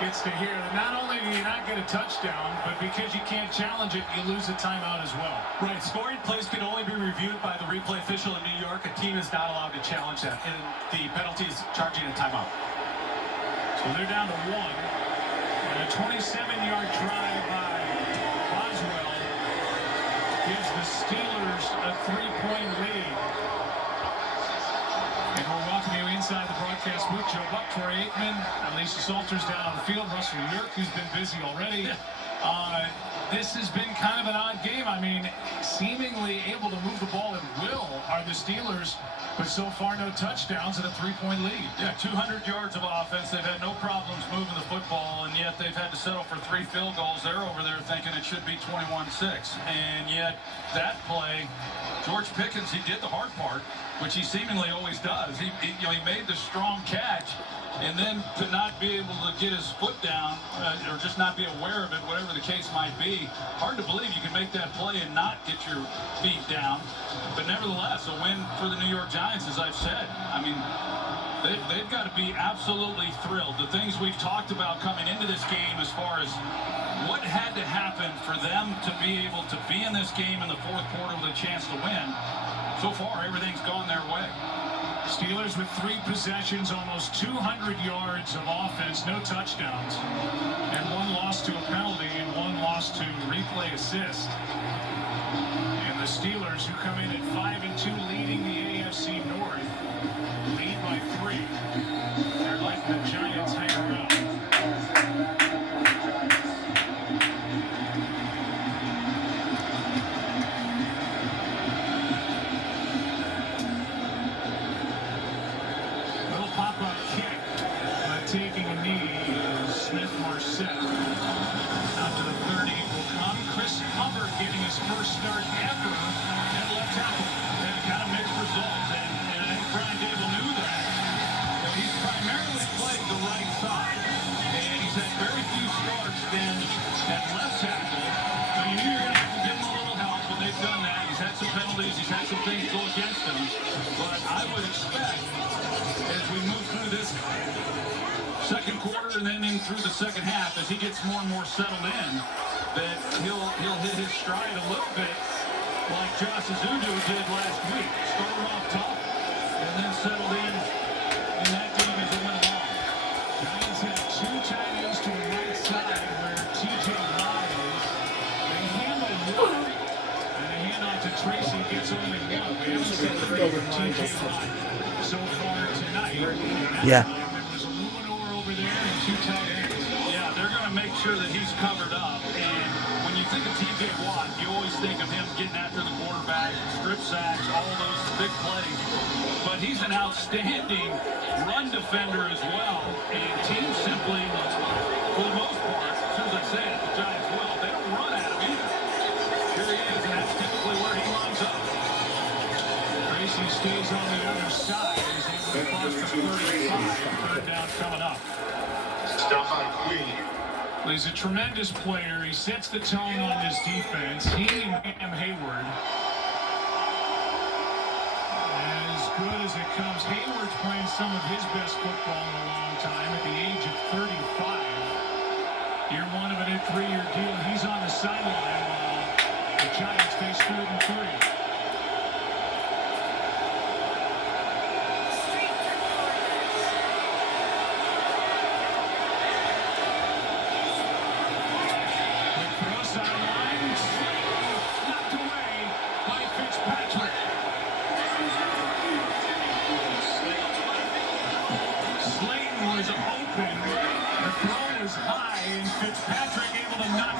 gets to hear that not only do you not get a touchdown, but because you can't challenge it, you lose a timeout as well. Right, scoring plays can only be reviewed by the replay official in New York. A team is not allowed to challenge that, and the penalty is charging a timeout. So they're down to 1. And a 27-yard drive by Boswell gives the Steelers a 3-point lead. And we'll welcome you inside the broadcast booth. Joe Buck, Troy Aikman, Lisa Salters down on the field. Russell York, who's been busy already. This has been kind of an odd game. I mean, seemingly able to move the ball at will are the Steelers, but so far no touchdowns and a 3-point lead. Yeah, 200 yards of offense. They've had no problems moving the football, and yet they've had to settle for 3 field goals. They're over there thinking it should be 21-6. And yet that play, George Pickens, he did the hard part, which he seemingly always does. He made the strong catch, and then to not be able to get his foot down or just not be aware of it, whatever the case might be, hard to believe you can make that play and not get your feet down. But nevertheless, a win for the New York Giants, as I've said. I mean, they've got to be absolutely thrilled. The things we've talked about coming into this game as far as what had to happen for them to be able to be in this game in the fourth quarter with a chance to win. So far, everything's gone their way. Steelers with 3 possessions, almost 200 yards of offense, no touchdowns, and 1 loss to a penalty and 1 loss to replay assist. And the Steelers, who come in at 5-2, leading the AFC North, lead by 3. They're letting the Giants hang around. Taking a knee is Smith-Marset. Out to the 30 will come. Chris Hubbard getting his first start ever at left tackle. And kind of mixed results. And I think Brian Dable knew that. But he's primarily played the right side. And he's had very few starts then at left tackle. So you knew you're going to have to give him a little help, but they've done that. He's had some penalties. He's had some things go against him. But I would expect, as we move through this second quarter and then in through the second half, as he gets more and more settled in, that he'll hit his stride a little bit like Josh Azudu did last week. Started off tough and then settled in that game as it went along. Giants have 2 tight ends to the right side where TJ Watt is. They handle 1, and a handoff to Tracy gets only 1. We haven't seen 3 from TJ Watt so far tonight. Yeah. Yeah, they're going to make sure that he's covered up. And when you think of TJ Watt, you always think of him getting after the quarterback, strip sacks, all those big plays. But he's an outstanding run defender as well. And teams simply, for the most part, as soon as I say it, the Giants will, they don't run at him either. Here he is, and that's typically where he lines up. Tracy stays on the other side. He's able to cross the 35. Third down coming up. He's a tremendous player. He sets the tone on this defense. He and Cam Hayward, as good as it comes. Hayward's playing some of his best football in a long time at the age of 35. Year 1 of a new 3-year deal. He's on the sideline while the Giants face 3rd and 3. Slayton was open. The throw was high, and Fitzpatrick able to knock